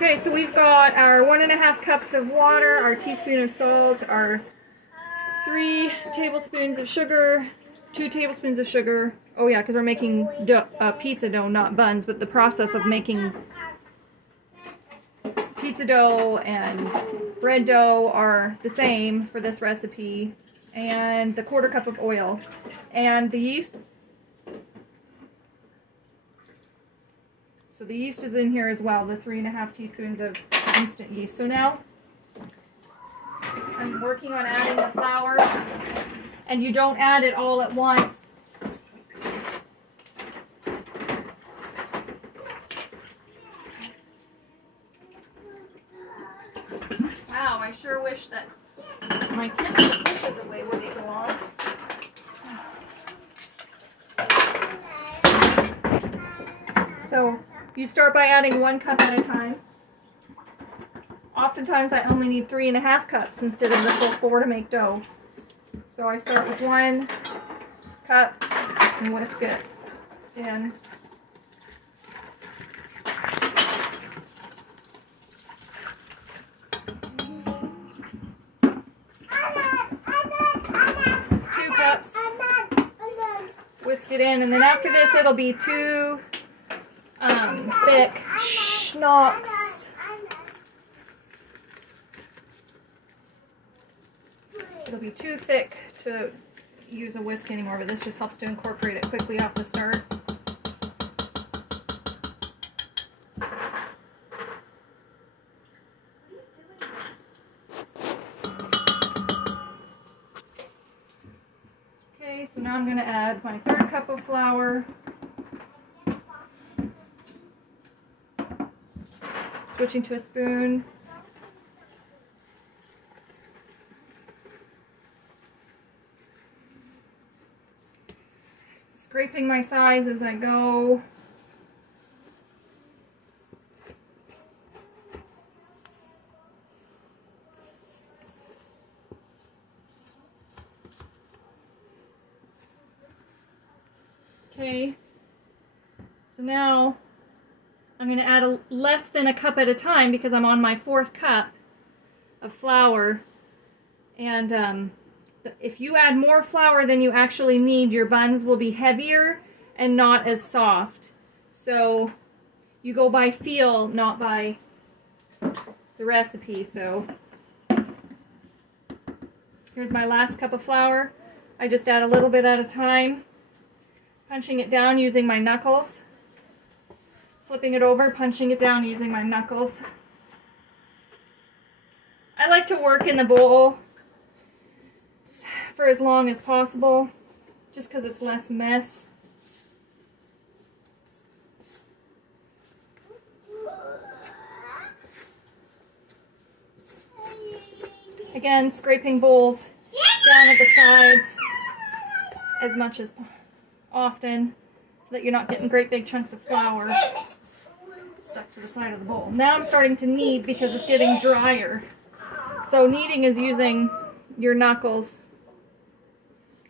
Okay, so we've got our 1.5 cups of water, our teaspoon of salt, our 3 tablespoons of sugar, 2 tablespoons of sugar. Oh yeah, because we're making pizza dough, not buns, but the process of making pizza dough and bread dough are the same for this recipe. And the 1/4 cup of oil. And the yeast. So the yeast is in here as well, the 3.5 teaspoons of instant yeast. So now I'm working on adding the flour, and you don't add it all at once. Wow, I sure wish that my kids would push us away where they go on. So you start by adding 1 cup at a time. Oftentimes I only need 3.5 cups instead of the full 4 to make dough. So I start with 1 cup and whisk it in. Whisk it in, and then after this it'll be too thick. Schnocks. It'll be too thick to use a whisk anymore, but this just helps to incorporate it quickly off the start. Okay, so now I'm going to add my 1/3 cup of flour. Switching to a spoon. Scraping my sides as I go. Okay, so now I'm going to add less than a cup at a time because I'm on my 4th cup of flour. And if you add more flour than you actually need, your buns will be heavier and not as soft. So you go by feel, not by the recipe. So here's my last cup of flour. I just add a little bit at a time, punching it down using my knuckles. Flipping it over, punching it down using my knuckles. I like to work in the bowl for as long as possible, just because it's less mess. Again, scraping bowls down at the sides as much as often, so that you're not getting great big chunks of flour stuck to the side of the bowl. Now I'm starting to knead because it's getting drier. So kneading is using your knuckles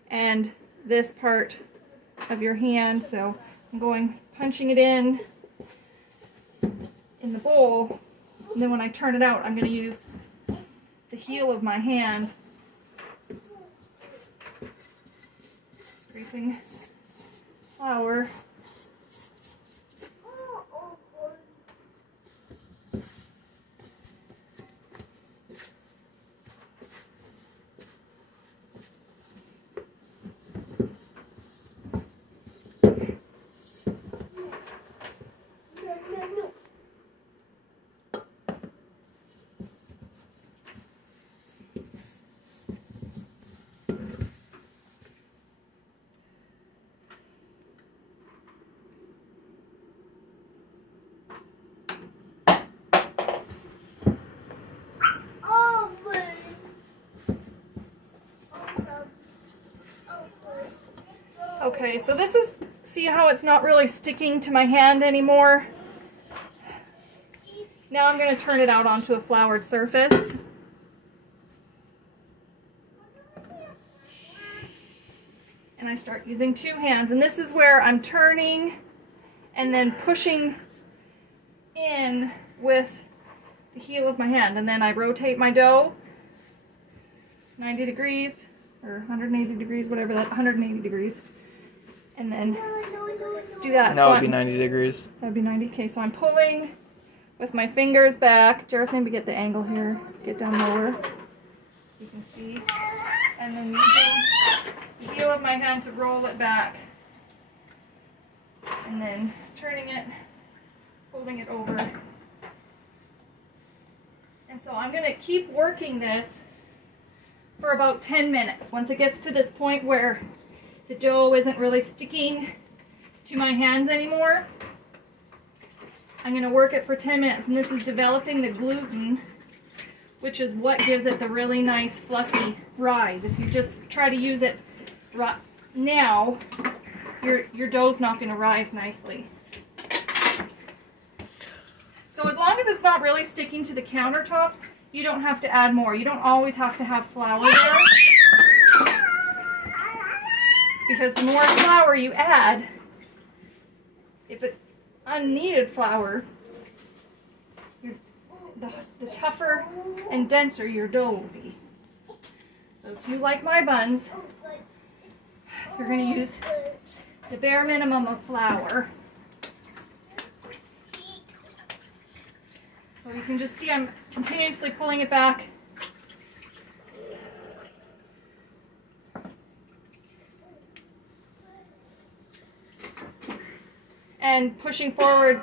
and this part of your hand. So I'm punching it in the bowl, and then when I turn it out, I'm going to use the heel of my hand, scraping flour. Okay, so this is, see how it's not really sticking to my hand anymore? Now I'm going to turn it out onto a floured surface. And I start using 2 hands, and this is where I'm turning and then pushing in with the heel of my hand, and then I rotate my dough 90 degrees or 180 degrees, whatever that, 180 degrees, and then do that. That would be 90 degrees. That would be 90. Okay, so I'm pulling with my fingers back. Jareth, maybe get the angle here. Get down lower so you can see. And then using the heel of my hand to roll it back. And then turning it, folding it over. And so I'm going to keep working this for about 10 minutes. Once it gets to this point where the dough isn't really sticking to my hands anymore, I'm going to work it for 10 minutes. And this is developing the gluten, which is what gives it the really nice fluffy rise. If you just try to use it now, your dough's not going to rise nicely. So as long as it's not really sticking to the countertop, you don't have to add more. You don't always have to have flour there, because the more flour you add, if it's unneeded flour, the tougher and denser your dough will be. So if you like my buns, you're going to use the bare minimum of flour. So you can just see I'm continuously pulling it back. And pushing forward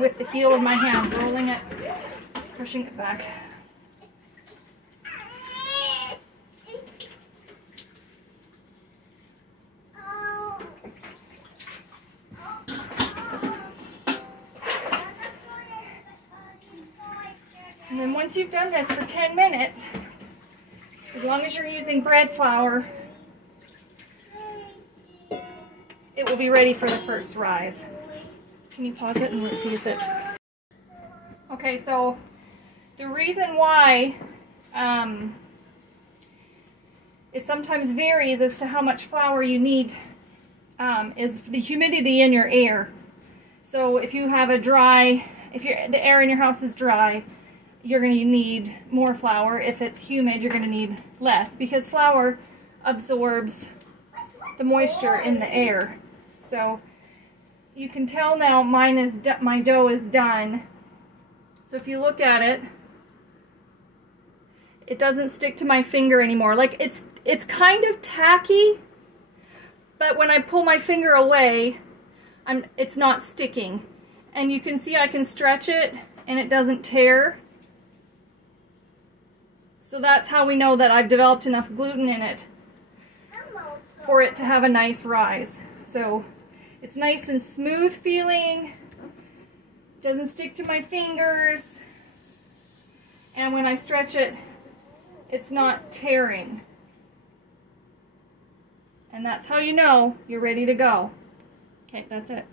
with the heel of my hand, rolling it, pushing it back. And then once you've done this for 10 minutes, as long as you're using bread flour, it will be ready for the first rise. Can you pause it and let's see if it... Okay, so the reason why it sometimes varies as to how much flour you need is the humidity in your air. So if you have a dry, the air in your house is dry, you're going to need more flour. If it's humid, you're going to need less, because flour absorbs the moisture in the air. So you can tell now my dough is done. So if you look at it, it doesn't stick to my finger anymore. Like it's kind of tacky, but when I pull my finger away, it's not sticking. And you can see I can stretch it and it doesn't tear. So that's how we know that I've developed enough gluten in it for it to have a nice rise. So it's nice and smooth feeling, doesn't stick to my fingers, and when I stretch it, it's not tearing. And that's how you know you're ready to go. Okay, that's it.